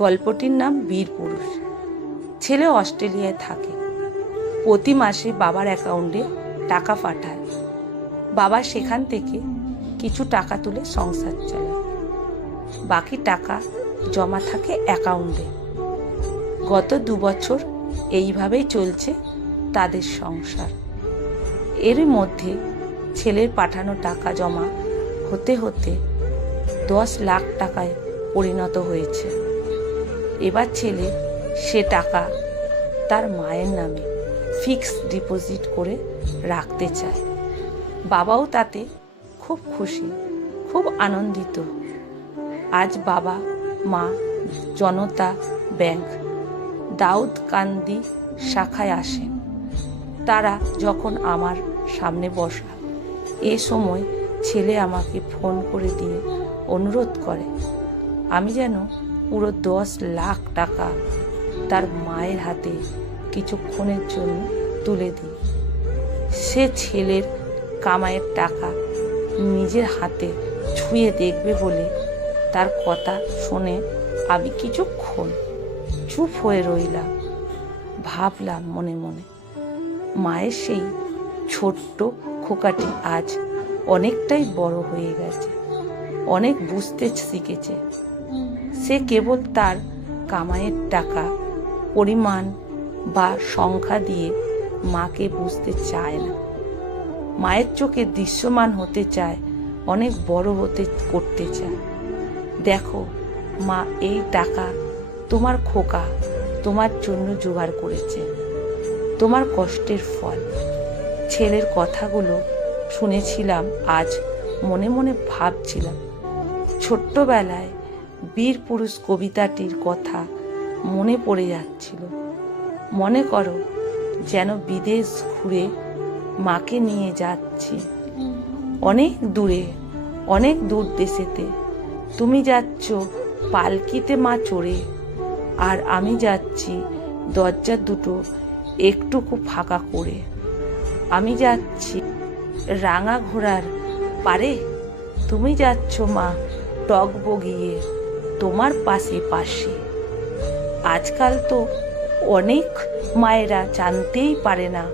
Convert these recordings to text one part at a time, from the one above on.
গল্পটির নাম বীর পুরুষ। ছেলে অস্ট্রেলিয়ায় থাকে। প্রতি মাসে বাবার অ্যাকাউন্টে টাকা পাঠায়। বাবা সেখান থেকে কিছু টাকা তুলে সংসার চালায়, বাকি টাকা জমা থাকে অ্যাকাউন্টে। গত 2 বছর এইভাবেই চলছে তাদের সংসার। এর মধ্যে ছেলের পাঠানো টাকা জমা হতে হতে 10 লাখ টাকায় পরিণত হয়েছে। এবার ছেলে সে টাকা তার মায়ের নামে ফিক্সড ডিপোজিট করে রাখতে চায়। বাবাও তাতে খুব খুশি, খুব আনন্দিত। আজ বাবা মা জনতা ব্যাংক দাউদকান্দি শাখায় আসেন। তারা যখন আমার সামনে বসা, এ সময় ছেলে আমাকে ফোন করে দিয়ে অনুরোধ করে আমি যেন পুরো 10 লাখ টাকা তার মায়ের হাতে কিছুক্ষণের জন্য তুলে দিই। সে ছেলের কামাইয়ের টাকা নিজের হাতে ছুঁয়ে দেখবে বলে তার কথা শুনে আমি কিছুক্ষণ চুপ হয়ে রইলাম। ভাবলাম মনে মনে, মায়ের সেই ছোট্ট খোকাটি আজ অনেকটাই বড় হয়ে গেছে, অনেক বুঝতে শিখেছে। সে কেবল তার কামাইয়ের টাকা পরিমাণ বা সংখ্যা দিয়ে মাকে বুঝতে চায় না। মায়ের চোখে দৃশ্যমান হতে চায়, অনেক বড় করতে চায়। দেখো মা, এই টাকা তোমার খোকা তোমার জন্য জোগাড় করেছে, তোমার কষ্টের ফল। ছেলের কথাগুলো শুনেছিলাম, আজ মনে মনে ভাবছিলাম ছোট্টবেলায় বীর পুরুষ কবিতাটির কথা মনে পড়ে যাচ্ছিল। মনে করো যেন বিদেশ ঘুরে মাকে নিয়ে যাচ্ছি, অনেক দূরে, অনেক দূর দেশেতে। তুমি যাচ্ছ পালকিতে মা চড়ে, আর আমি যাচ্ছি দরজা দুটো একটুকু ফাঁকা করে। আমি যাচ্ছি রাঙা ঘোড়ার পারে, তুমি যাচ্ছ মা টগবগিয়ে তোমার পাশে পাশে। আজকাল তো অনেক মায়েরা জানতেই পারে না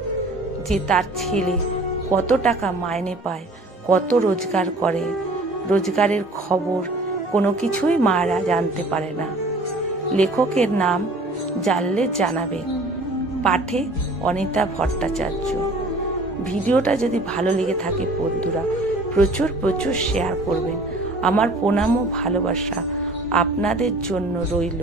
যে তার ছেলে কত টাকা মাইনে পায়, কত রোজগার করে। রোজগারের খবর কোনো কিছুই মায়েরা জানতে পারে না। লেখকের নাম জানলে জানাবেন। পাঠে অনিতা ভট্টাচার্য। ভিডিওটা যদি ভালো লেগে থাকে বন্ধুরা, প্রচুর প্রচুর শেয়ার করবেন। আমার প্রণাম ও ভালোবাসা আপনাদের জন্য রইল।